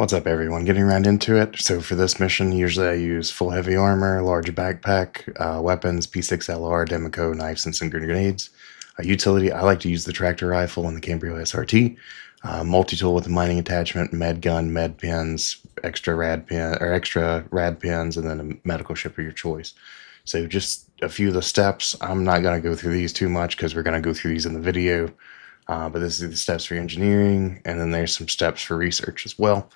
What's up, everyone? Getting right into it. So for this mission, usually I use full heavy armor, large backpack, weapons, P6LR, Demico, knives, and some grenades. Utility, I like to use the tractor rifle and the Cambrio SRT. Multi-tool with a mining attachment, med gun, med pins, extra rad pins, and then a medical ship of your choice. So just a few of the steps. I'm not going to go through these too much because we're going to go through these in the video. But this is the steps for engineering, and then there's some steps for research as well.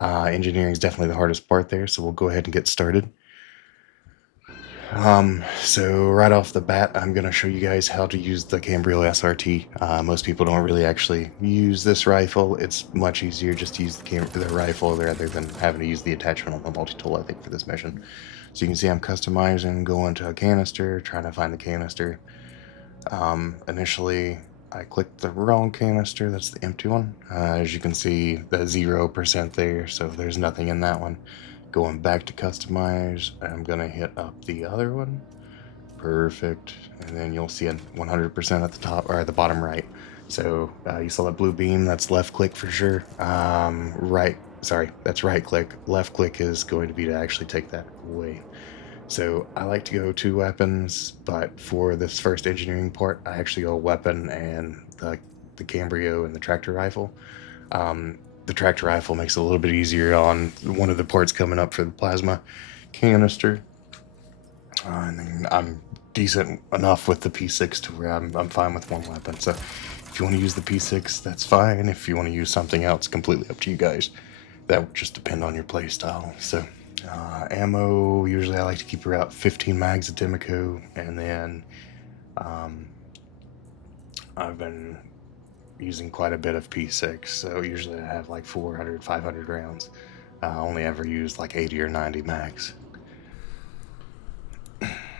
Engineering is definitely the hardest part there, so we'll go ahead and get started. So right off the bat, I'm going to show you guys how to use the Cambrio SRT. Most people don't really actually use this rifle. It's much easier just to use the rifle rather than having to use the attachment on the multi-tool, I think, for this mission. So you can see I'm customizing, going to a canister, trying to find the canister. Initially, I clicked the wrong canister. That's the empty one. As you can see, the 0% there, so there's nothing in that one. Going back to customize, I'm gonna hit up the other one. Perfect. And then you'll see a 100% at the top or at the bottom right. So you saw that blue beam. That's left click for sure. That's right click. Left click is going to be to actually take that away. So I like to go 2 weapons, but for this first engineering part, I actually go weapon and the Cambrio and the tractor rifle. The tractor rifle makes it a little bit easier on one of the parts coming up for the plasma canister. And then I'm decent enough with the P6 to where I'm fine with one weapon. So if you want to use the P6, that's fine. If you want to use something else, completely up to you guys. That would just depend on your play style. So ammo, usually I like to keep around 15 mags of Demico, and then I've been using quite a bit of P6, so usually I have like 400, 500 rounds. Only ever used like 80 or 90 mags.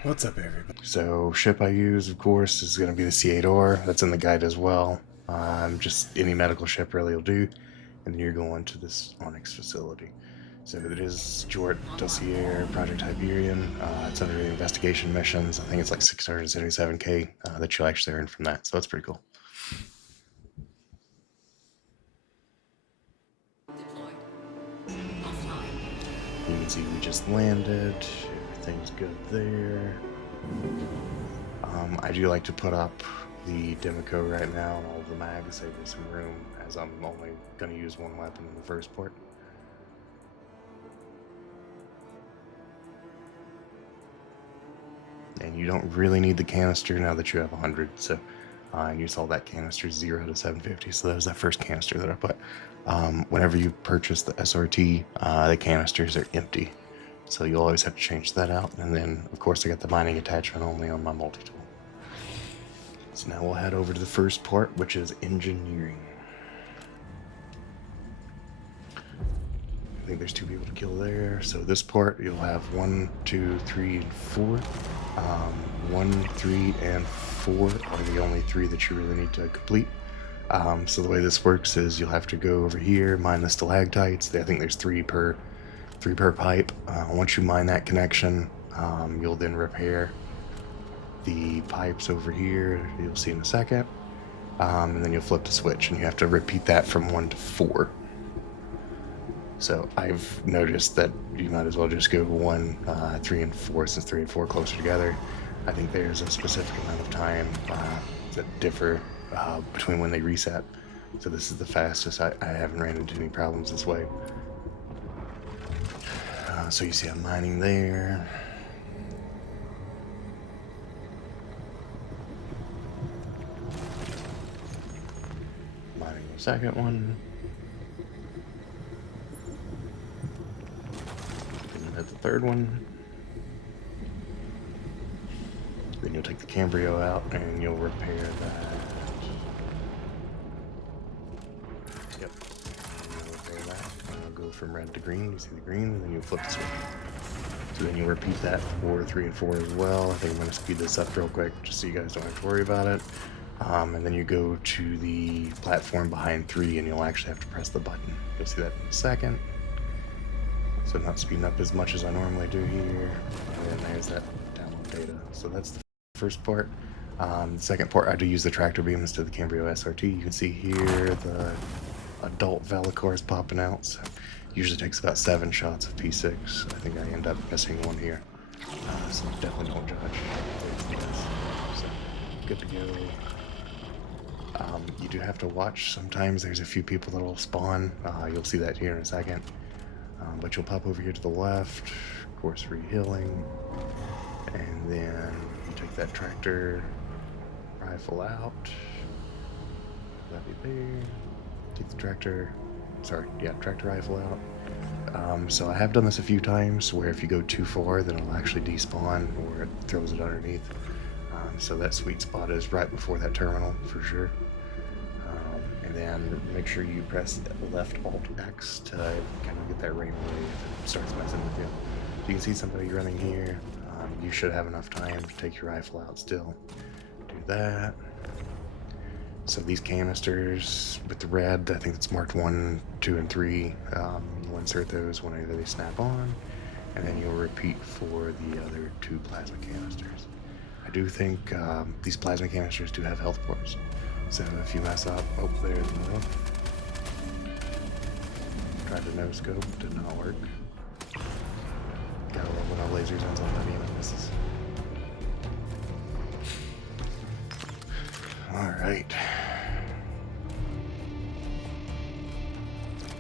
What's up, everybody? So ship I use, of course, is going to be the C8R. That's in the guide as well. Just any medical ship really will do. And then you're going to this Onyx facility. So it is Stuart Dossier Project Hyperion. It's under the investigation missions. I think it's like 677k that you'll actually earn from that. So that's pretty cool. You can see we just landed. Everything's good there. I do like to put up the Demico right now and all of the mags, save me some room, as I'm only going to use one weapon in the first port. And you don't really need the canister now that you have 100. So, and you saw that canister 0 to 750. So that was that first canister that I put. Whenever you purchase the SRT, the canisters are empty. So you'll always have to change that out. And then, of course, I got the mining attachment only on my multi-tool. So now we'll head over to the first part, which is engineering. I think there's 2 people to kill there. So this part, you'll have 1, 2, 3, and 4. 1, 3, and 4 are the only 3 that you really need to complete. So the way this works is you'll have to go over here, mine the stalactites. I think there's 3 per pipe. Once you mine that connection, you'll then repair the pipes over here. You'll see in a second. And then you'll flip the switch, and you have to repeat that from 1 to 4. So I've noticed that you might as well just go 1, 3, and 4, since 3 and 4 are closer together. I think there's a specific amount of time that differ between when they reset. So this is the fastest. I haven't ran into any problems this way. So you see I'm mining there. Mining the second one. Hit the third one. Then you'll take the Cambrio out and you'll repair that. Yep. And you'll repair that. And it'll go from red to green. You see the green, and then you'll flip the switch. So then you'll repeat that for 3 and 4 as well. I think I'm going to speed this up real quick just so you guys don't have to worry about it. And then you go to the platform behind 3 and you'll actually have to press the button. You'll see that in a second. So not speeding up as much as I normally do here. And then there's that download data. So that's the first part. The second part, I do use the tractor beam instead of the Cambrio SRT. You can see here the adult Velicor is popping out. So Usually takes about 7 shots of P6. I think I end up missing one here. So definitely don't judge. So good to go. You do have to watch. Sometimes there's a few people that will spawn. You'll see that here in a second. But you'll pop over here to the left. Of course, healing. And then you take that tractor rifle out. That'd be there. Take the tractor. Sorry, yeah, tractor rifle out. So I have done this a few times where if you go too far, then it'll actually despawn or it throws it underneath. So that sweet spot is right before that terminal for sure. And then make sure you press left Alt X to kind of get that rain away if it starts messing with you. You can see somebody running here. You should have enough time to take your rifle out still. Do that. So these canisters with the red, I think it's marked 1, 2, and 3. You'll insert those whenever they snap on, and then you'll repeat for the other 2 plasma canisters. I do think these plasma canisters do have health bars, so if you mess up, oh, there's another. Tried to no scope, did not work. Gotta love when our laser zones on that beam and misses. Alright.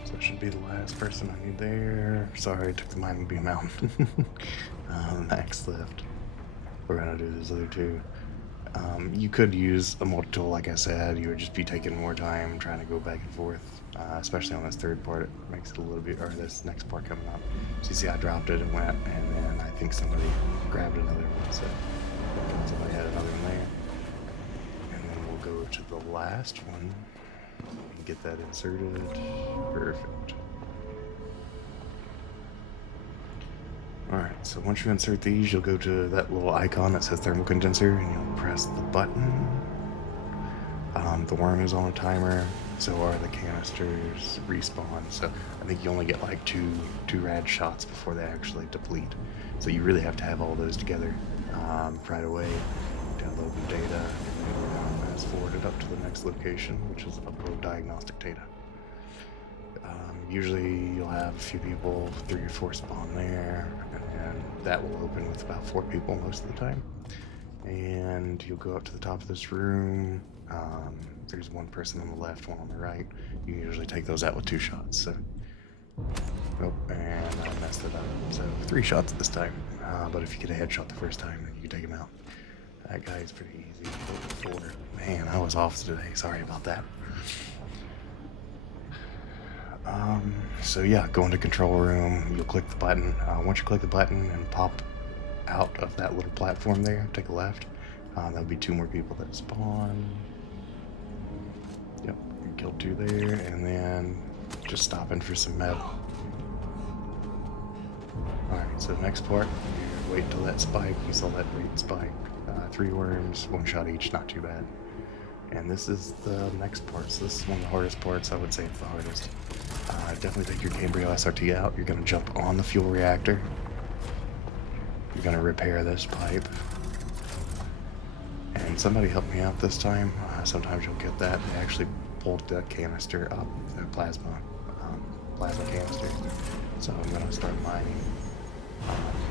So that should be the last person I need there. Sorry, I took the mining beam out. Max lift. We're gonna do this other 2. You could use a multi-tool, like I said. You would just be taking more time trying to go back and forth, especially on this third part. It makes it a little bit, or this next part coming up. So you see I dropped it and went, and then I think somebody grabbed another one, so somebody had another one there. And then we'll go to the last one and get that inserted. Perfect. Alright, so once you insert these, you'll go to that little icon that says thermal condenser, and you'll press the button. The worm is on a timer, so are the canisters respawn. So I think you only get like two rad shots before they actually deplete. So you really have to have all those together right away. Download the data, and then we're going to fast forward it up to the next location, which is upload diagnostic data. Usually you'll have a few people, 3 or 4 spawn there, and that will open with about 4 people most of the time. And you'll go up to the top of this room. There's 1 person on the left, 1 on the right. You can usually take those out with 2 shots. So, oh, and I messed it up. So 3 shots this time. But if you get a headshot the first time, then you can take him out. That guy is pretty easy. 4. Man, I was off today. Sorry about that. So yeah, go into control room, you'll click the button. Once you click the button and pop out of that little platform there, take a left. There'll be 2 more people that spawn. Yep, you killed 2 there, and then just stop in for some med. Alright, so the next part, you wait until that spike, you saw that great spike. 3 worms, 1 shot each, not too bad. And this is the next part, so this is one of the hardest parts. I would say it's the hardest. Definitely take your Gabriel SRT out. You're going to jump on the fuel reactor. You're going to repair this pipe. And somebody helped me out this time. Sometimes you'll get that. They actually pulled the canister up, the plasma canister. So I'm going to start mining.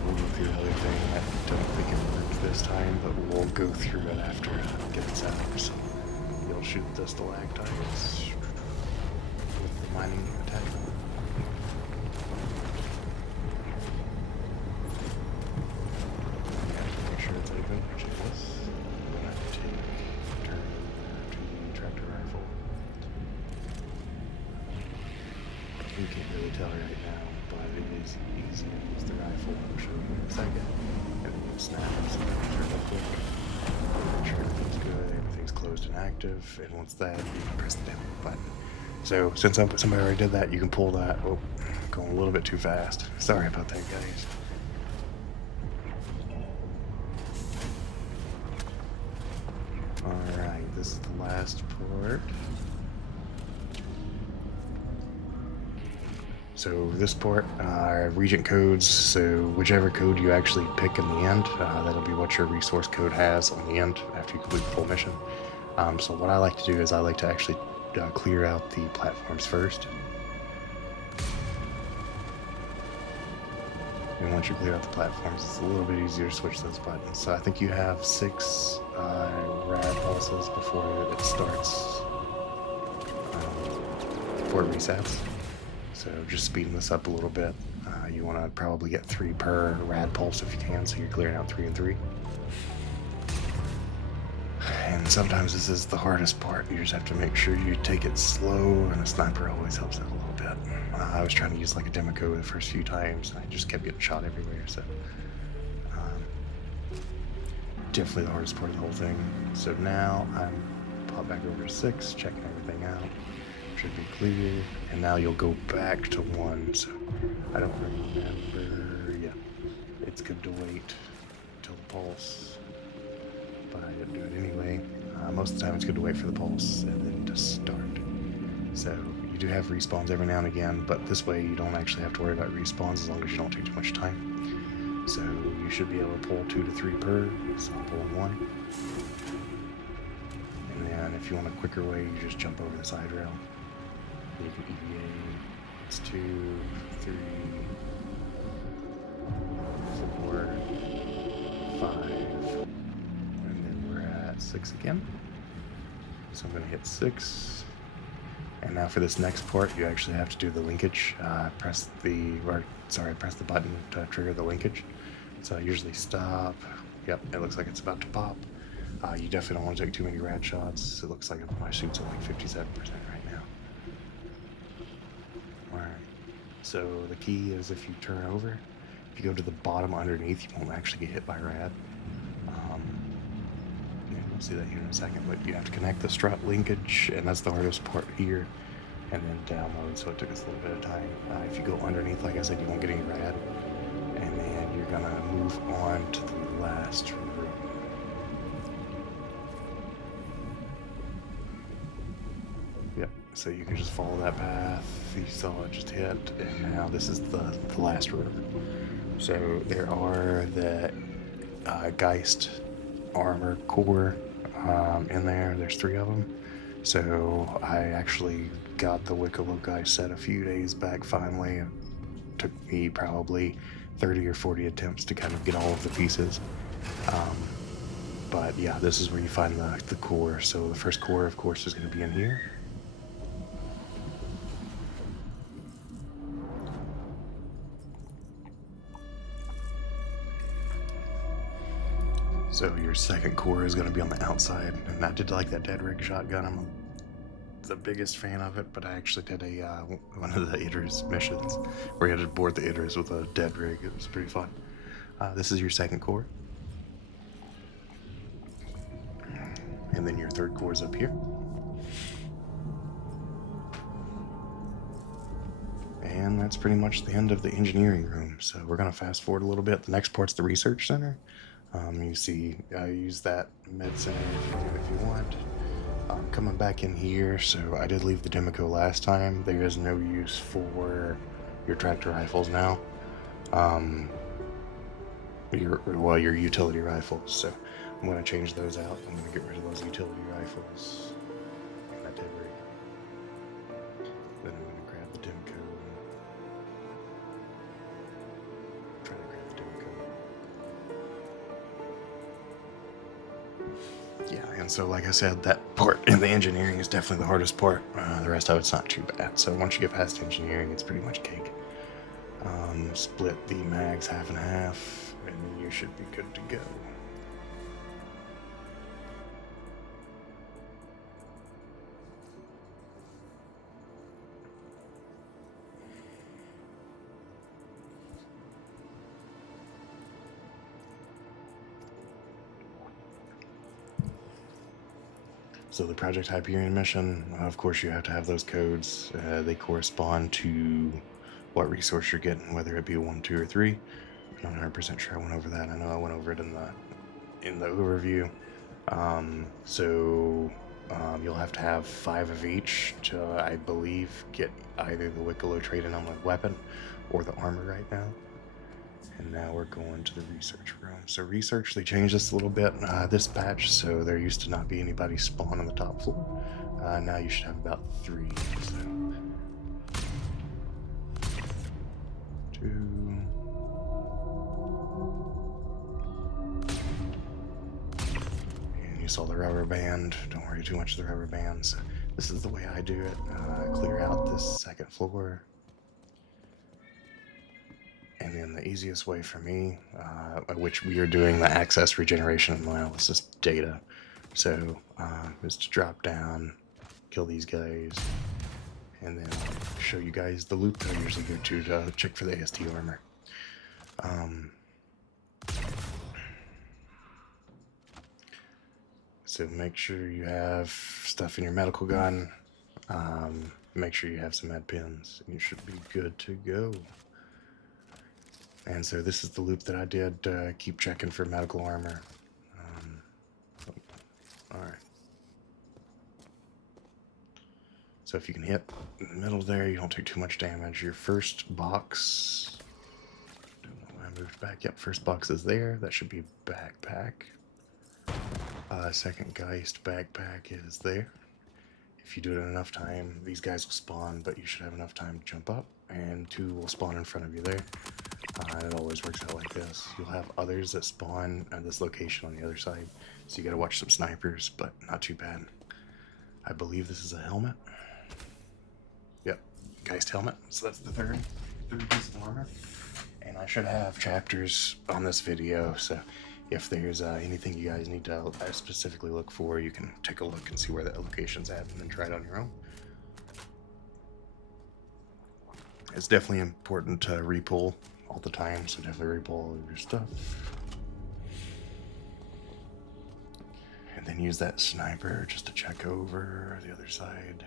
We'll go through the other thing. I don't think it worked this time, but we'll go through it after it gets out. So you'll shoot the stalactites with the mining attachment. Make sure it's open, which it is. We're going to turn to the tractor rifle. You can't really tell right now, but it is easy to use the rifle. I'll show you in a second. Everything snaps, so turn real quick. Make sure everything's good, everything's closed and active, and once that, you can press the down button. So since somebody already did that, you can pull that. Oh, going a little bit too fast. Sorry about that, guys. Alright, this is the last part. So this part, Regent codes, so whichever code you actually pick in the end, that'll be what your resource code has on the end after you complete the full mission. So what I like to do is I like to actually clear out the platforms first. And once you clear out the platforms, it's a little bit easier to switch those buttons. So I think you have 6 rad pulses before it starts, before it resets. So just speeding this up a little bit. You want to probably get 3 per rad pulse if you can, so you're clearing out 3 and 3. And sometimes this is the hardest part. You just have to make sure you take it slow, and a sniper always helps out a little bit. I was trying to use like a Democo the first few times, and I just kept getting shot everywhere, so definitely the hardest part of the whole thing. So now I'm pop back over to 6, checking everything out. Should be clear, and now you'll go back to 1. So I don't remember. Yeah, it's good to wait till the pulse, but I didn't do it anyway. Most of the time it's good to wait for the pulse and then to start. So you do have respawns every now and again, but this way you don't actually have to worry about respawns as long as you don't take too much time. So you should be able to pull 2 to 3 per, so I'm pulling 1. And then if you want a quicker way, you just jump over the side rail. You can EVA. It's 2, 3, 4, 5, and then we're at 6 again. So I'm going to hit 6. And now for this next port, you actually have to do the linkage. Press the button to trigger the linkage. So I usually stop. Yep, it looks like it's about to pop. You definitely don't want to take too many rad shots. It looks like my shoot's at like 57% right now. Alright, so the key is if you turn over, if you go to the bottom underneath, you won't actually get hit by rad. Yeah, we'll see that here in a second, but you have to connect the strut linkage, and that's the hardest part here, and then download, so it took us a little bit of time. If you go underneath, like I said, you won't get any rad, and then you're gonna move on to the last room. Yep, so you can just follow that path. You saw it just hit, and now this is the last room. So there are the Gheist Armor Core in there. There's 3 of them. So I actually got the Wicklow Geist set a few days back finally. It took me probably 30 or 40 attempts to kind of get all of the pieces. But yeah, this is where you find the core. So the first core, of course, is going to be in here. So your second core is going to be on the outside, and I did like that dead rig shotgun. I'm the biggest fan of it, but I actually did one of the Idris missions where you had to board the Idris with a dead rig. It was pretty fun. This is your second core, and then your third core is up here. And that's pretty much the end of the engineering room. So we're going to fast forward a little bit. The next part's the research center. You see, I use that med center if you want. Coming back in here, so I did leave the Democo last time. There is no use for your tractor rifles now. Your utility rifles. So I'm going to change those out. I'm going to get rid of those utility rifles. And that dead rig. Then I'm going to grab the Democo. Try to grab the Democo. Yeah, and so like I said, that part in the engineering is definitely the hardest part. The rest of it's not too bad. So once you get past engineering, it's pretty much cake. Split the mags half and half, and you should be good to go. So the Project Hyperion mission, of course you have to have those codes. They correspond to what resource you're getting, whether it be 1, 2, or 3. I'm not 100% sure I went over that. I know I went over it in the overview. You'll have to have 5 of each to, I believe, get either the Wicklow traded on the weapon or the armor right now. And now we're going to the research room. So research, they changed this a little bit this patch, so there used to not be anybody spawn on the top floor. Now you should have about 3. So 2, You saw the rubber band. Don't worry too much of the rubber bands. This is the way I do it. Clear out this second floor. And then the easiest way for me, which we are doing the access regeneration analysis data. So is to drop down, kill these guys, and then I'll show you guys the loop that I usually go to check for the AST armor. So make sure you have stuff in your medical gun. Make sure you have some med pins, and you should be good to go. And so this is the loop that I did. Keep checking for medical armor. Alright. So if you can hit in the middle there, you don't take too much damage. Your first box... Don't know why I moved back. Yep, first box is there. That should be backpack. Second Gheist Backpack is there. If you do it enough time, these guys will spawn, but you should have enough time to jump up, and 2 will spawn in front of you there. It always works out like this. You'll have others that spawn at this location on the other side, so you gotta watch some snipers, but not too bad. I believe this is a helmet. Yep, Gheist Helmet. So that's the third piece of armor. And I should have chapters on this video, so if there's anything you guys need to specifically look for, you can take a look and see where that location's at and then try it on your own. It's definitely important to repull all the time, so definitely repull all of your stuff. And then use that sniper just to check over the other side.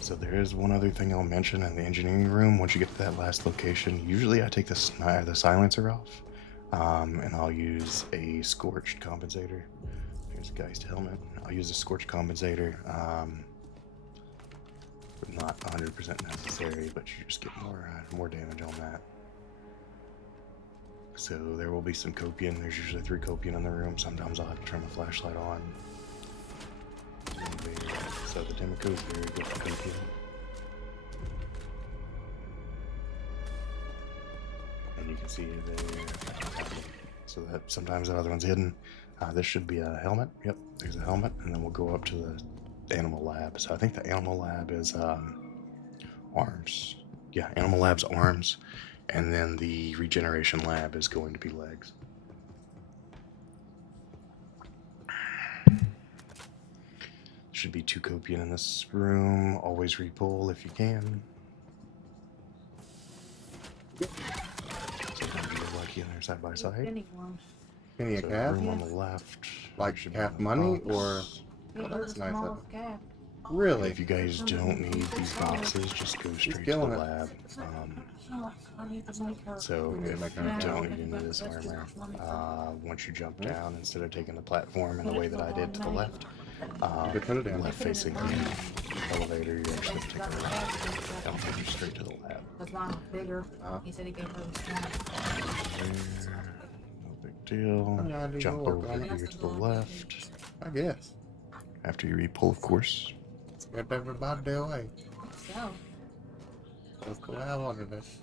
So there is one other thing I'll mention in the engineering room. Once you get to that last location, usually I take the silencer off. And I'll use a scorched compensator. Here's a Gheist Helmet. I'll use a scorched compensator. Not 100% necessary, but you just get more damage on that. So there will be some copium. There's usually 3 copium in the room. Sometimes I'll have to turn the flashlight on. So the demo code is very good for copium. And you can see there. So that sometimes that other one's hidden. This should be a helmet. Yep, there's a helmet, and then we'll go up to the animal lab. So I think the animal lab is arms. Yeah, animal lab's arms, and then the regeneration lab is going to be legs. Should be 2 copium in this room. Always repull if you can. Sometimes you get lucky and they're side by side. Penny a So cap? room on the left. Like half money or? Oh, that's nice. Really? If you guys don't need these boxes, just go straight to the killing it. lab. So if you don't need any of this armor, once you jump down, instead of taking the platform in the way that I did to the left, left facing the elevator, you actually take a left. That'll take you straight to the lab. He said he gave her No big deal. Jump over here to the left. I guess. After you repull, of course. Get everybody away. so. Let's go have one of this.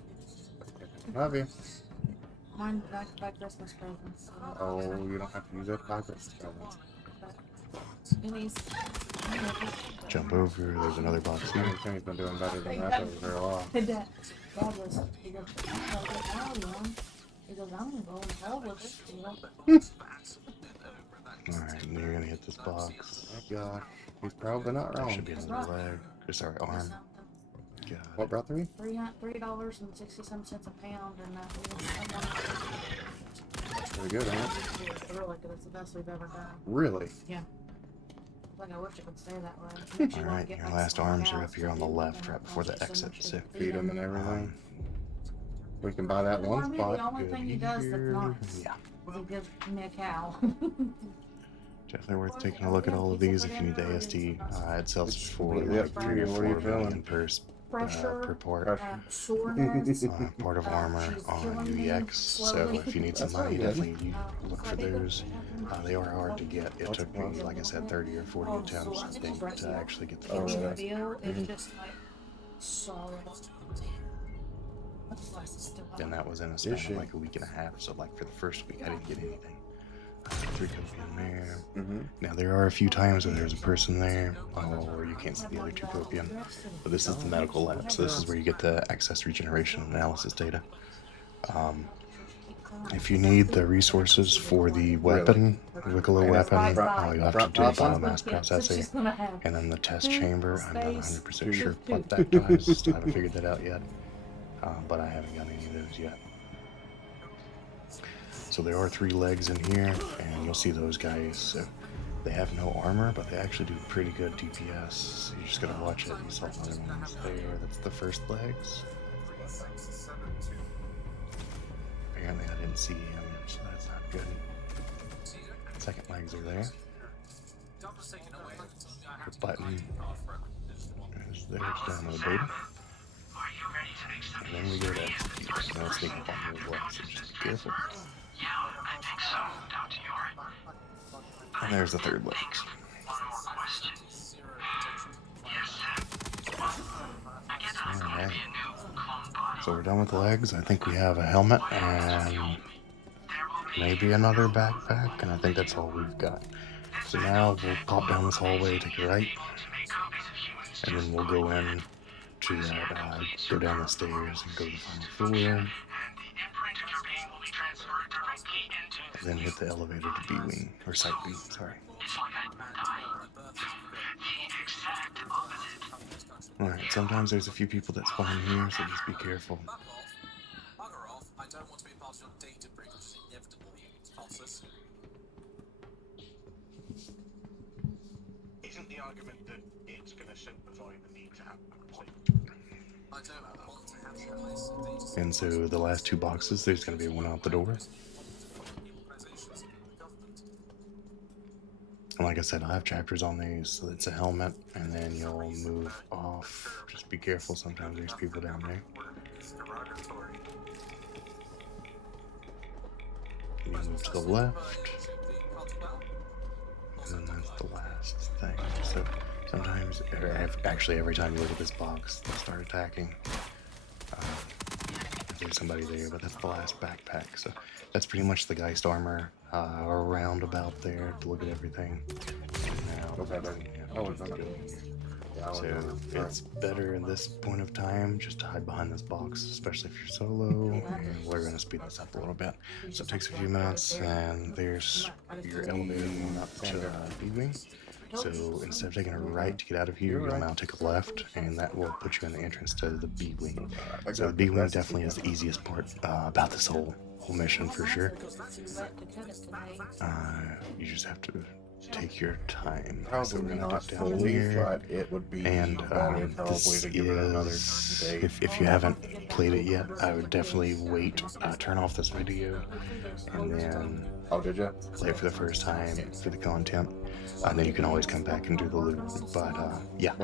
Love you. Mine back Christmas presents. So. Oh, you don't have to use that pocket. Penny's. Jump over. There's another box here. Penny's been doing better than that over for a while. Dad was, he goes, he goes, I'm gonna go and hell with this deal. Alright, and you're gonna hit this box. Thank God. He's probably not There wrong. should be another leg. Sorry, arm. God. What brought $3? $3.67 a pound, and that That's pretty good, huh? it's really good. It's the best we've ever done. Really? Yeah. Like I wish it would stay that way. Alright, your last arms are up here on the left, right before the exit. So Feed him and everything. We can buy that one The spot. only thing he does that's nice yeah. is he gives me a cow. Definitely worth taking a look at all of these if you need the AST. It sells for Yep. like 3 or What 4 are you feeling? million per Pressure, part. soreness. Part of armor on UEX, so if you need some money, definitely you look for those. They are hard to get. It took me, like I said, 30 or 40 attempts, I think, to actually get the first one. It's just like solid. And that was in a span of like a week and a half, so like for the first week I didn't get anything. 3 copium there. Mm-hmm. Now there are a few times where there's a person there, or you can't see the other 2 copium, but this is the medical lab, so this is where you get the access regeneration analysis data. If you need the resources for the weapon, Wicklow weapon, all you have to do is biomass processing, and then the test chamber. I'm not 100% sure what that does. I haven't figured that out yet, but I haven't got any of those yet. So there are 3 legs in here, and you'll see those guys. So they have no armor, but they actually do pretty good DPS. So you just gotta watch it. You saw other ones there. That's the first legs. Apparently I didn't see him, so that's not good. Second legs are there. The button is there to download data. And then we go to execute. Now sneak up on you as well, so just be careful. And there's the third legs. Alright. So we're done with the legs. I think we have a helmet and maybe another backpack, and I think that's all we've got. So now we'll pop down this hallway, take a right, and then we'll go in to that, go down the stairs and go to the final floor, and then hit the elevator to B-Wing, or Site B, sorry. Alright, sometimes there's a few people that spawn here, so just be careful. Isn't the argument that it's going to simplify the need to have complete? And so the last 2 boxes, there's going to be one out the door. And like I said, I have chapters on these, so it's a helmet, and then you'll move off. Just be careful, sometimes there's people down there. You move to the left, and then that's the last thing. So sometimes, actually every time you look at this box, they'll start attacking. There's somebody there, but that's the last backpack. So that's pretty much the Gheist armor around about there to look at everything. Now, so it's better in this point of time just to hide behind this box, especially if you're solo, and we're going to speed this up a little bit. So it takes a few minutes, and there's your elevator going up to B-Wing. So instead of taking a right to get out of here, you'll now take a left, and that will put you in the entrance to the B-Wing. So the B-Wing definitely is the easiest part about this whole mission for sure. You just have to take your time. So we're gonna dip down here, and this is, if you haven't played it yet, I would definitely wait, turn off this video, and then play it for the first time for the content. And then you can always come back and do the loot. But yeah,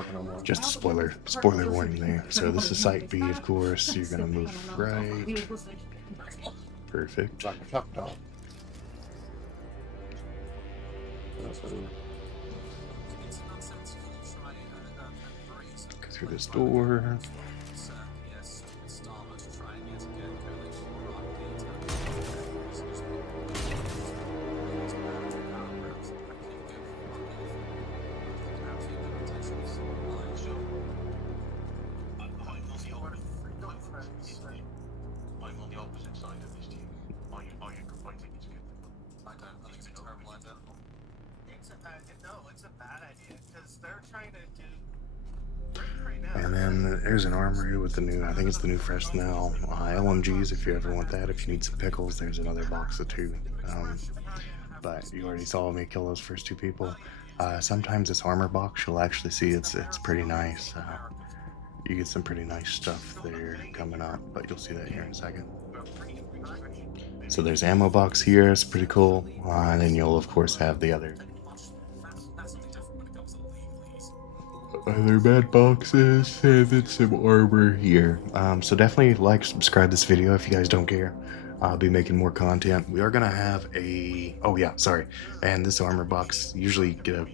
just a spoiler warning there. So this is Site B, of course. You're gonna move right. Perfect. Go through this door. And then there's an armory with the new, I think it's the new fresh smell, LMGs if you ever want that. If you need some pickles, there's another box of 2. But you already saw me kill those first 2 people. Sometimes this armor box, you'll actually see it's pretty nice. You get some pretty nice stuff there coming up, but you'll see that here in a second. So there's ammo box here, it's pretty cool. And then you'll of course have the other bad boxes, and then some armor here. So definitely like, subscribe this video if you guys don't care. I'll be making more content. We are gonna have a, oh yeah, sorry, and this armor box usually get a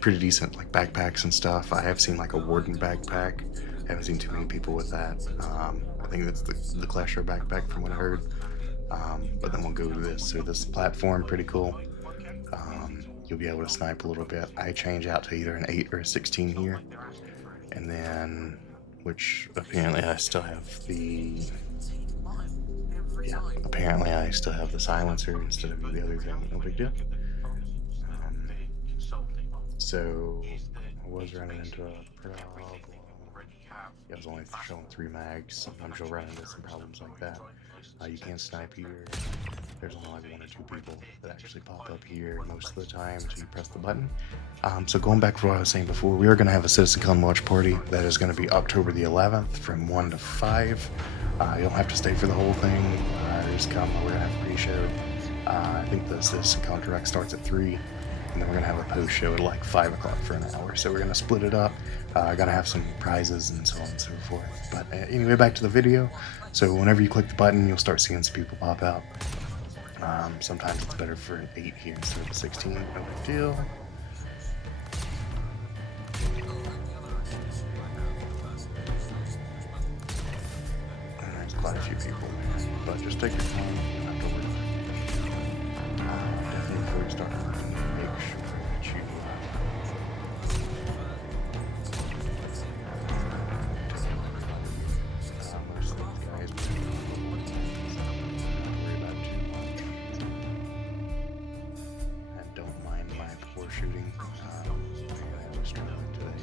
pretty decent like backpacks and stuff. I have seen like a Warden backpack. I haven't seen too many people with that. I think that's the Clasher backpack from what I heard. But then we'll go to this. So this platform, pretty cool. you'll be able to snipe a little bit. I change out to either an 8 or a 16 here, and then, which apparently I still have the, yeah, apparently I still have the silencer instead of the other thing. No big deal. So I was running into a problem. Yeah, I was only showing 3 mags. Sometimes you'll run into some problems like that. You can snipe here. There's only like 1 or 2 people that actually pop up here most of the time until you press the button. So going back to what I was saying before, we are going to have a CitizenCon watch party that is going to be October the 11th from 1 to 5. You don't have to stay for the whole thing. Just come. We're going to have a pre-show. I think the CitizenCon Direct starts at 3. And then we're going to have a post show at like 5 o'clock for an hour. So we're going to split it up. Going to have some prizes and so on and so forth. But anyway, back to the video. So whenever you click the button, you'll start seeing some people pop out. Sometimes it's better for an 8 here instead of a 16. No big deal. And there's quite a few people there. But just take your time. You don't have to worry. Definitely before you start working, make sure that you most of the guys don't worry about too much. And don't mind my poor shooting. I was struggling today.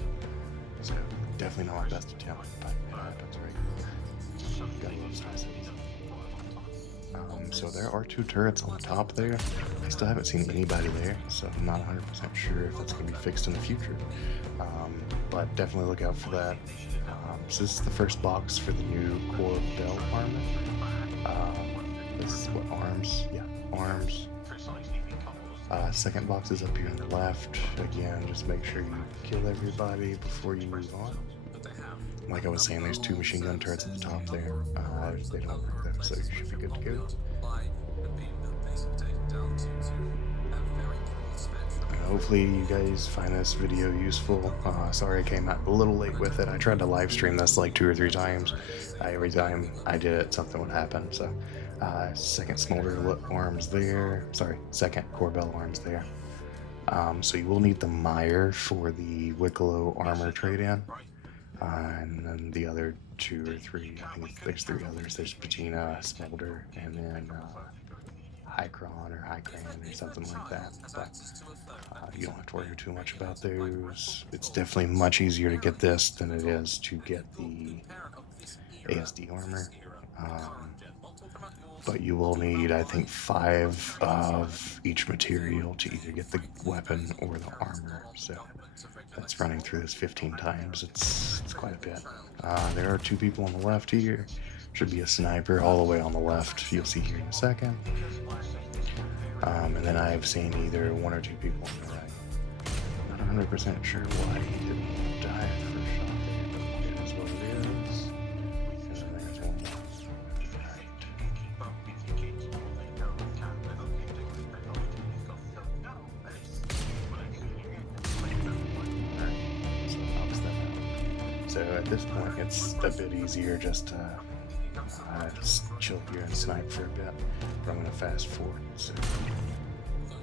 So definitely not my best attempt, but it happens regularly. Got a little stressed. So there are 2 turrets on the top there. I still haven't seen anybody there, so I'm not 100% sure if that's going to be fixed in the future. But definitely look out for that. So this is the first box for the new Corbel Armor. This is what, arms? Yeah, arms. Second box is up here on the left. Again, just make sure you kill everybody before you move on. Like I was saying, there's 2 machine gun turrets at the top there. They don't work though, so you should be good to go. Hopefully you guys find this video useful. Sorry I came out a little late with it. I tried to live stream this like 2 or 3 times. Every time I did it, something would happen. So, second smolder arms there. Sorry, second Corbel arms there. So you will need the mire for the Wicklow armor trade-in. And then the other 2 or 3, I think there's 3 others. There's Patina, Smolder, and then Hycron or Hycran or something like that. But you don't have to worry too much about those. It's definitely much easier to get this than it is to get the ASD armor. But you will need, I think, 5 of each material to either get the weapon or the armor. So that's running through this 15 times. It's quite a bit. There are 2 people on the left here. Should be a sniper all the way on the left. You'll see here in a second. And then I've seen either 1 or 2 people on the right. Not 100% sure why he didn't die at the first shot there, but it is what it is. And then there's 1 more. So at this point, it's a bit easier just to just chill here and snipe for a bit. But I'm going to fast forward. So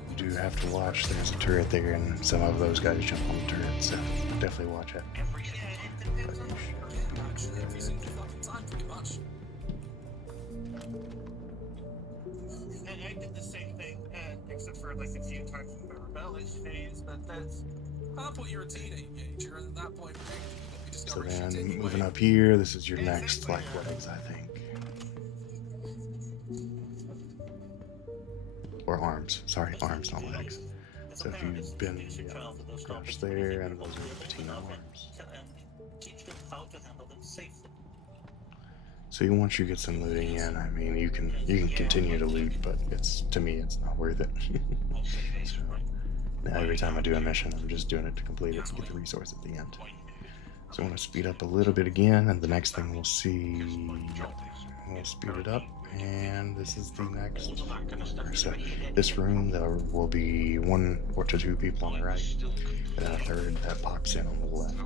you do have to watch. There's a turret there, and some of those guys jump on the turret. So definitely watch it. But you should be good. And I did the same thing, except for like a few times in the rebellious phase, but that's... I'll put you're a teenager at that point. So then moving up here, this is your next like legs, I think. Or arms. Sorry, arms, not legs. So if you've been across there, and those are the patina arms. So once you get some looting in, I mean, you can continue to loot, but to me it's not worth it. So now every time I do a mission, I'm just doing it to complete it to get the resource at the end. So I'm going to speed up a little bit again, and the next thing we'll see, we'll speed it up, and this is the next. So this room, there will be 1 or 2 people on the right, and then a third that pops in on the left.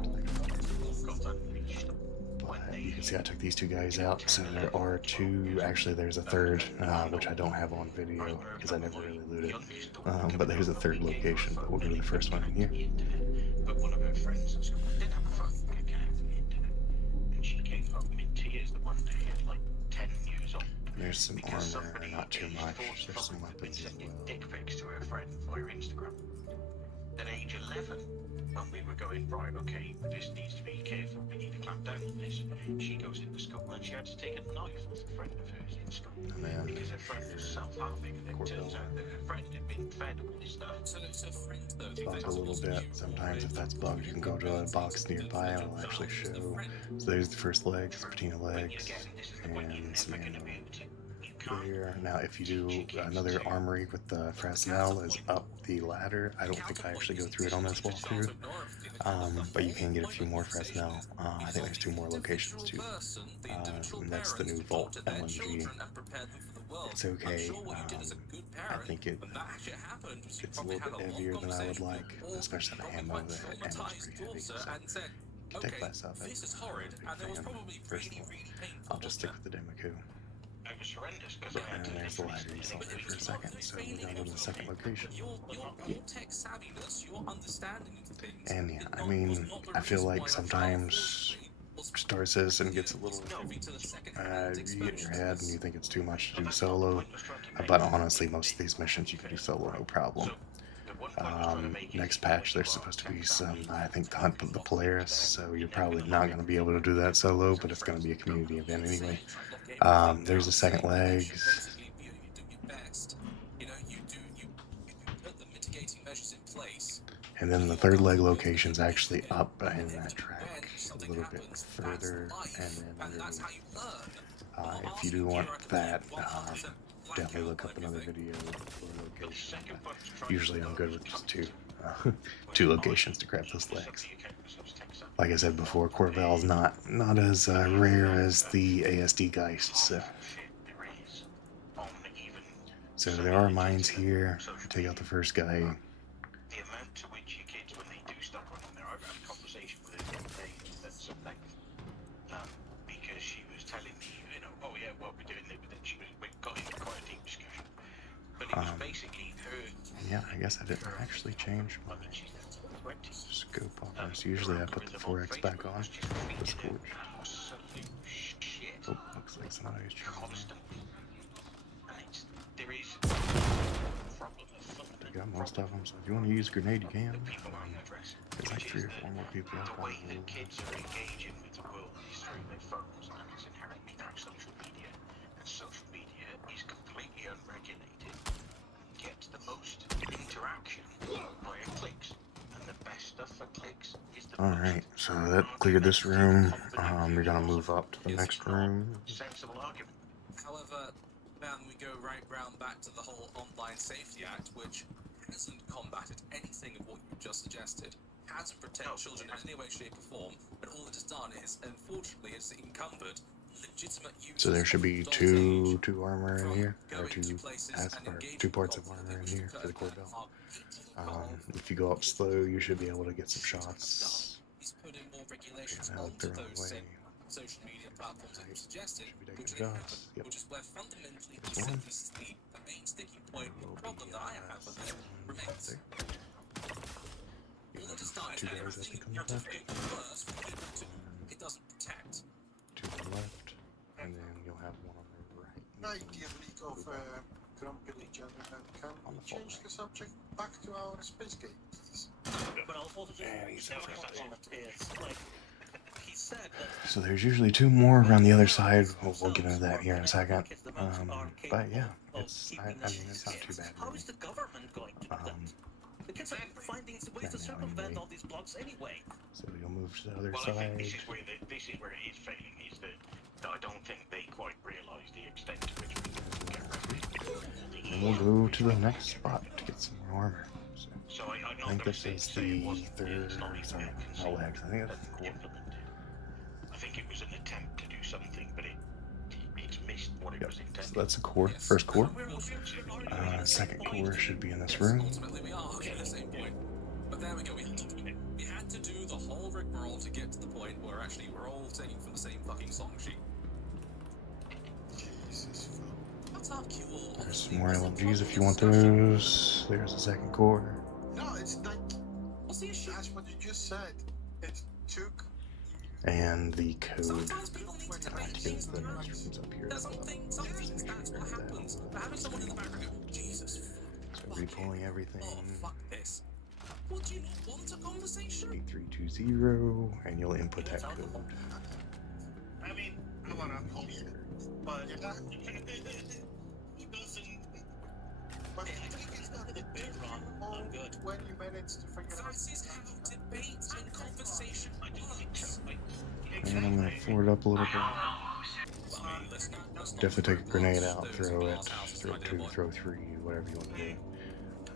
But you can can see I took these two guys out, so there are two, actually there's a third, which I don't have on video because I never really looted, but there's a third location, but we'll go to the first one in here. But one of her friends at school didn't have a fucking account for the internet. And she came home in tears the one day at like 10 years old. There's some Because armor, somebody not too aged much, 45 there's some had been weapons as sending well. dick pics to her friend via Instagram. At age 11, when we were going, right, okay, this needs to be careful, we need to clamp down on this. She goes into school and she had to take a knife off a friend of hers in school. And then Because her friend was self-harming, and it turns out that her friend had been fed all this stuff. So it's a friend though. Bug a little bit. Sometimes if that's bugged, you can go to a box nearby and it'll actually show. So there's the first legs, patina legs, and some ammo here. Now if you do another armory with the Fresnel is up the ladder. I don't think I actually go through it on this walkthrough, but you can get a few more Fresnel. I think there's 2 more locations too, and that's the new Vault LMG. It's okay. I think it's a little bit heavier than I would like, especially the ammo. The ammo's pretty heavy, so to take less of it. First one, I'll just stick with the Demaku. It was horrendous because And there's the ladder you saw there for a second, so we're gonna go to the second location. And yeah, I mean, I feel like sometimes Star Citizen gets a little, you get in your head and you think it's too much to do solo, but honestly, most of these missions you can do solo no problem. Next patch there's supposed to be some, I think, the Hunt of the Polaris, so you're probably not going to be able to do that solo, but it's going to be a community event anyway. There's the second legs. And then the third leg location's actually up in that track a little bit further, and then underneath. If you do want that, definitely look up another video for location. Usually I'm good with just two locations to grab those legs. Like I said before, Corbel's not as rare as the ASD Geist, so there are mines here. Take out the first guy. The amount to which your kids, when they do stop running there, I've had a conversation with her the other day at some length, because she was telling me, you know, oh yeah, what we're doing there, but then we got into quite a deep discussion. But it was basically her. Yeah, I guess I didn't actually change my scope on this. Usually I put the 4X back on. The Scorch. Oh, looks like somebody's trying to. I got most of them, so if you want to use a grenade, you can. There's like 3 or 4 more people up on the wall. Kids are engaging with the world is through their phones, and it's inherently through social media, and social media is completely unregulated, gets the most interaction via clicks, and the best stuff for clicks is the Alright, so that cleared this room. We're gonna move up to the next room. sensible argument. However, then we go right round back to the whole Online Safety Act, which hasn't combated anything of what you just suggested, hasn't protected children in any way, shape, or form, but all it has done is, unfortunately, it's encumbered legitimate use. So there should be two armor in here, or two parts of armor in here for the Corbel. If you go up slow, you should be able to get some shots. He's put in more regulations Yeah, onto they're on those the way. same social media platforms that you suggested, Should be which taking didn't shots. happen, Yep. which is where fundamentally This this one. is the main sticking point Will problem be, that I have with it remains. there. All it has done is 2 guys, I everything think, on the you left. do first for people to, it doesn't protect. 2 on the left, and then you'll have 1 on the right. Idea of grumping each other, and can On we the change the subject back to our space game, please? But I'll also Yeah, he's now okay. it's on it, like he said that. So there's usually 2 more around the other side. We'll get into that here in a second. But yeah, it's I mean it's not too bad. How Really. is the government going to do that? The kids are finding ways to circumvent all these blocks anyway. So you'll move to the other Well, I think side. this is where it is failing. Is that I don't think they quite realise the extent to which we can get rid And we'll go to the next spot to get some more armor. So So I'm I not think going this to is say it the wasn't. third. It's not even Sorry, conceived not legs. I think that's the core. implemented. I think it was an attempt to do something, but it's missed what it Yep. was intended. So that's a core. First core. Second core should be in this room. Ultimately, we are at the same point. But there we go. We had to do the whole rigmarole to get to the point where actually we're all singing from the same fucking song sheet. That's our cue. There's some more LMGs if you want those. There's the second core. No, it's like What's the issue? that's what you just said. It took. And the code. Sometimes people need to debate To get things into in the their next minds. rooms up here. There's some things that's what happens. But having someone in the background go, Jesus, So fuck repulling it. everything. Oh, fuck this. Would you not want a conversation? 8320, and you'll input that code. I mean, I want to but he doesn't. But Hey, I think it's not a bit wrong. I'm good. 20 minutes to figure out. This is how debate and conversation works. And I'm gonna forward up a little bit. Definitely take a grenade out, throw it, throw 2, throw 3, whatever you want to do.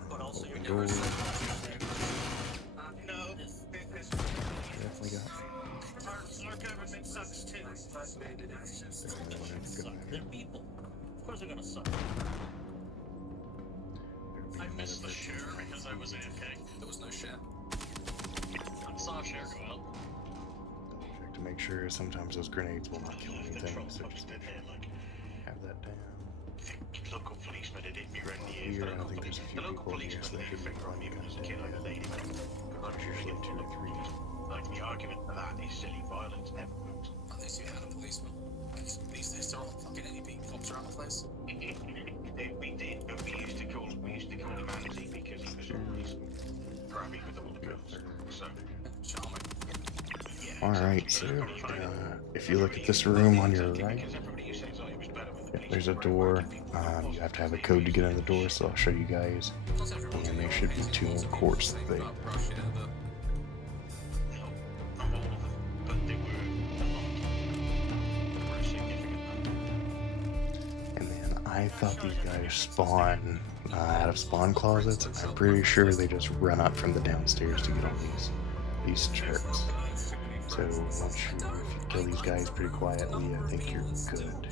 But also Open you're door. No, Definitely got. our government sucks too. They're people. Of course they're gonna suck. I missed the share because I was AFK. There was no share. I saw a share go out. Check to make sure sometimes those grenades will not kill anything, so just Did hit, like, have that down. local policeman had hit me around the ears. Here, The I local think there's a few the local people here, policeman so laid that a could be finger on me fun. when I was a kid, like a lady. Because I was usually into like three. Like the argument for that is silly violence never works. At least you had a policeman. These days they're all fucking anything cops around the place. We did, but we used to call him Andy because he was always grabby with all the girls. So Charming. yeah. Alright, so if you look at this room on your right, Because everybody who says oh he was better with the police. there's a door. You have to have a code to get in the door, so I'll show you guys. And there should be 2 more cores there. No, not all of them, but they were a lot. Were a significant number. And then I thought these guys spawn out of spawn closets. I'm pretty sure they just run up from the downstairs to get on these turrets. So once if you kill these guys pretty quietly, I think you're good.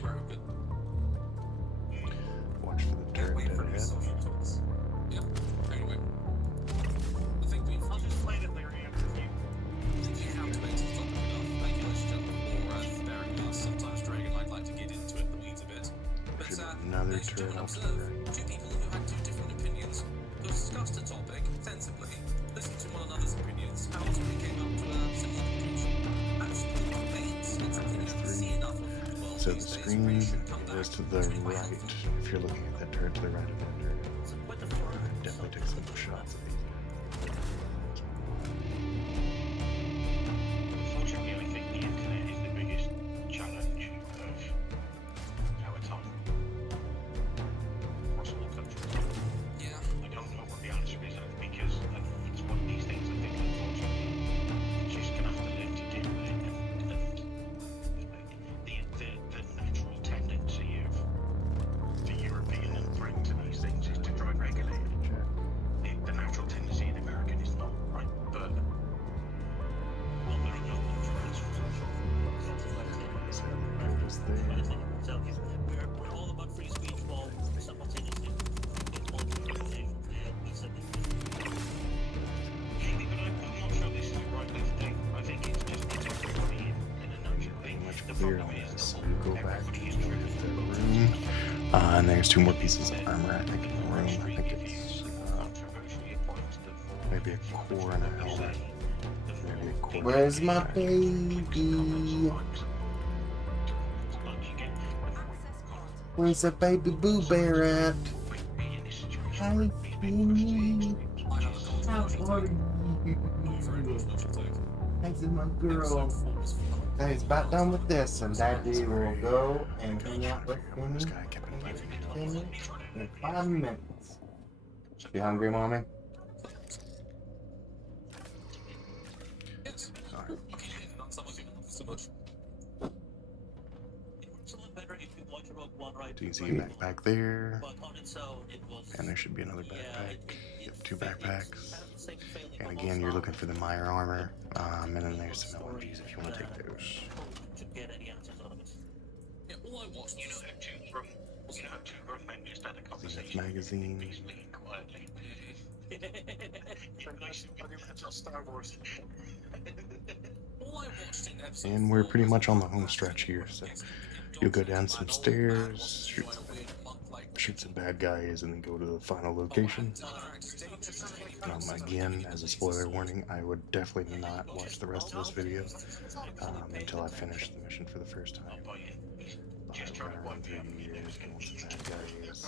Watch for the turret dead ahead. Yeah. Anyway. I think we've I'll just play the Reactor view. captivated the topic enough. Thank you, ladies and gentlemen, for bearing with us. Sometimes Dragon might like to get into it, the weeds a bit. But Should be another ladies and turret gentlemen, off to the observe right. 2 people who had 2 different opinions, who discussed a topic sensibly, listened to one another's opinions, and ultimately came up to a similar conclusion. That's debate. It's something you don't see enough of in the world So the these days. screen Really should come goes back. to the right. If you're looking at that turret to the right of that turret, So what the fuck? definitely take some shots at these guys. Unfortunately, I think the internet is the biggest challenge of our time. Across all countries. Yeah. I don't know what the answer is because it's one of these things I think unfortunately you're just gonna have to learn to deal with it and the natural tendency of the European and Britain to these things is to try and regulate it. The natural tendency in American is not right, but Well, we're not So they're just there. We're all about free speech while simultaneously it's all organizations and we said maybe, but I'm not sure this is a right left thing. I think it's everybody in a nutshell. Much The clearer problem on is this. that So you go back everybody is to trying the to room, and there's 2 more pieces of armor. I think in the room. I think it's controversially appoints the more maybe a core and a helmet. Maybe a core. Where's my baby? Where's the baby boo bear at? Hi, baby. How are you? How's my girl? Daddy's about done with this, and Daddy will go and hang out with This me guy kept inviting me to in 5 minutes. You hungry, mommy? Yes. Sorry. Not some of you so much. someone better if you watch Rogue One right. So you can see a backpack there, But on its own, it was. and there should be another backpack. You have 2 backpacks. Kind of the same feeling And almost again, you're now. looking for the Meyer armor, and then there's some LMGs if you want to take those. To get any answers out of it. Yeah, all I watched You know how two grown men just had a conversation magazine. peacefully and quietly. Star Wars. All I watched in episode And we're 4 pretty was much on the a home bunch stretch of here, people so getting you'll go indoctrinated down by some an old man stairs, wanting to shoot join a weird monk-like some religion. bad guys, and then go to the final Oh, location. and Reactor's dangerous to take because he's Again, giving as a the spoiler laser warning, I would definitely not watch the rest of this video until I finish the mission for the first time. I'll buy it. He's just Run trying to around wind me through up. the years, killing some bad guys. I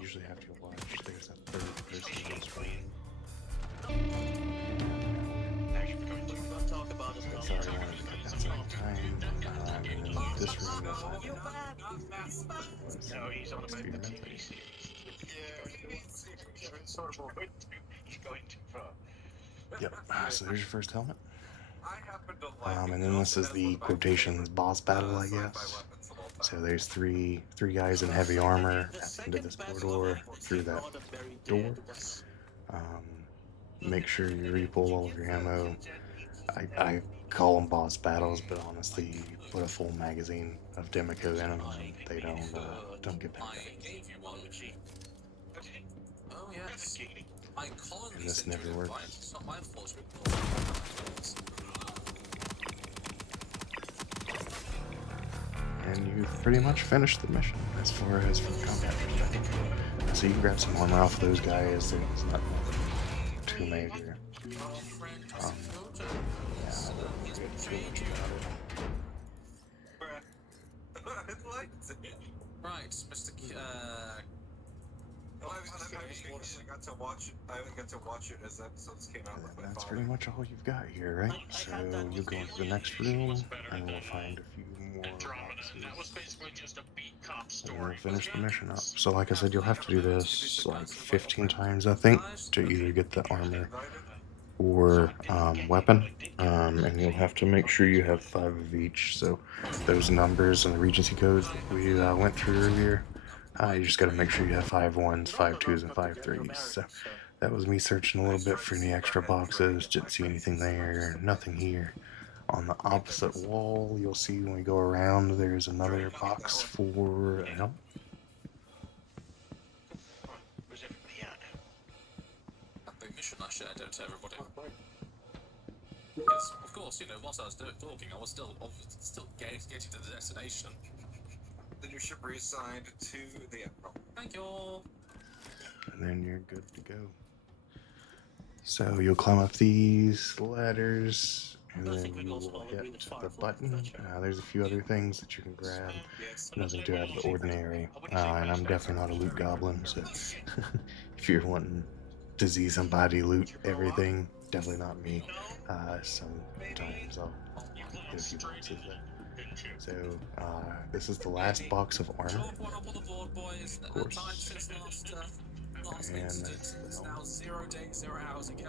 usually have to watch. There's a third person on screen. Now you're going to. Don't talk about us, Sorry, I wanted to cut that some time. And then this room will have No, he's on about the experiment. TV series. He's going too far. Yep. So there's your first helmet. I happen to like And then this is the quotations boss battle, I guess. So there's three guys in heavy armor at the end of this corridor through that door. Make sure you repull all of your ammo. I call them boss battles, but honestly, you put a full magazine of Demico in them, they don't get back. I gave you one. Oh yes. I commonly And this send you never an works. invite. It's not my fault to ignore it. And you've pretty much finished the mission as far as from combat perspective. So you can grab some armor off of those guys. It's not too major. Yeah, Right, Mr. I haven't got to watch it as episodes came out with my that's father. pretty much all you've got here, right? So you go into the next room, and we'll find a few more boxes. That was basically just a beat cop And story. we'll finish the mission up. So like I said, you'll have to do this like 15 times, I think, to either get the armor or weapon. And you'll have to make sure you have 5 of each. So those numbers and the Regency codes that we went through earlier, you just got to make sure you have 5 1s, 5 2s, and 5 3s. So that was me searching a little bit for any extra boxes. Didn't see anything there. Nothing here. On the opposite wall, you'll see when we go around, there's another box for a helmet. Was everybody out now? A big mission I shared out to everybody. Yes, of course, whilst I was talking, I was still getting to the destination. Then your ship reassigned to the Admiral. Thank you. And then you're good to go. So you'll climb up these ladders, and then you will hit the button. There's a few other things that you can grab. Nothing too out of the ordinary. And I'm definitely not a loot goblin, so if you're wanting to see somebody loot everything, definitely not me. Sometimes I'll get a few boxes there. So this is the last box of armor. Of course. And that's the helmet.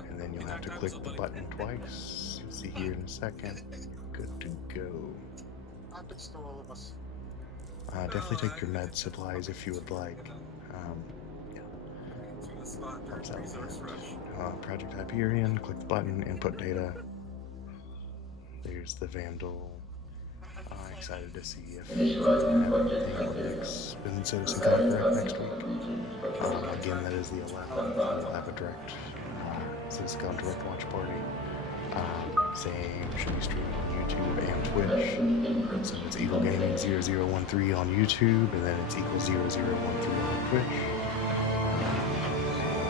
And then you'll have to click the button twice. You'll see here in a second. Good to go. Happens to all of us. Definitely take your med supplies if you would like. From the spot during Helps out Resource with Rush. that. Project Hyperion, click the button, input data. There's the Vandal. Excited to see if everything's been citizen correct next week. Again, that is the 11th. We'll have a direct citizen direct watch party. Same should be streaming on YouTube and Twitch. So it's Eagle Gaming 0013 on YouTube, and then it's Eagle 0013 on Twitch.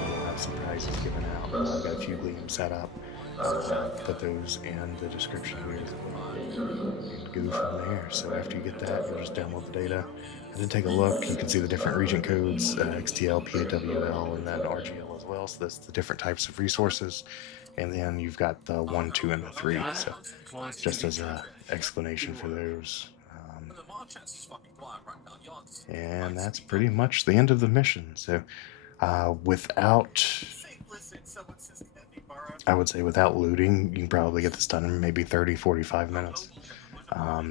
We'll have some prizes given out. I've got a few gleams set up. Put those in the description here. And go from there. So after you get that, you'll just download the data. And then take a look. You can see the different Regent codes, XTL, PAWL, and then RGL as well. So that's the different types of resources. And then you've got the 1, 2, and the 3. So just as an explanation for those. And that's pretty much the end of the mission. So I would say without looting, you can probably get this done in maybe 30, 45 minutes.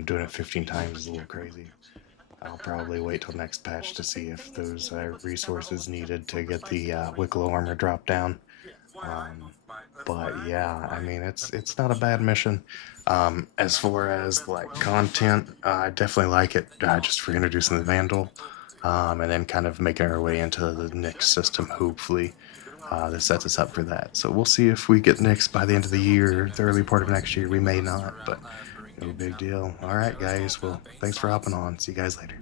Doing it 15 times is a little crazy. I'll probably wait till next patch to see if those resources needed to get the Wicklow armor drop down. But yeah, I mean, it's not a bad mission. As far as like content, I definitely like it just for introducing the Vandal, and then kind of making our way into the next system, hopefully. this sets us up for that. So we'll see if we get nixed by the end of the year, the early part of next year. We may not, but no big deal. All right, guys. Well, thanks for hopping on. See you guys later.